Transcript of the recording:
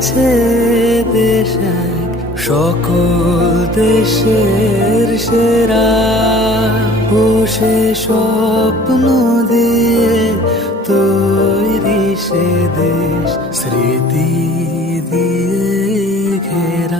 আছে দেশ এক, সকল দেশের সেরা। বসে স্বপ্ন দিয়ে তৈরি সে দেশ, স্মৃতি দিয়ে ঘেরা।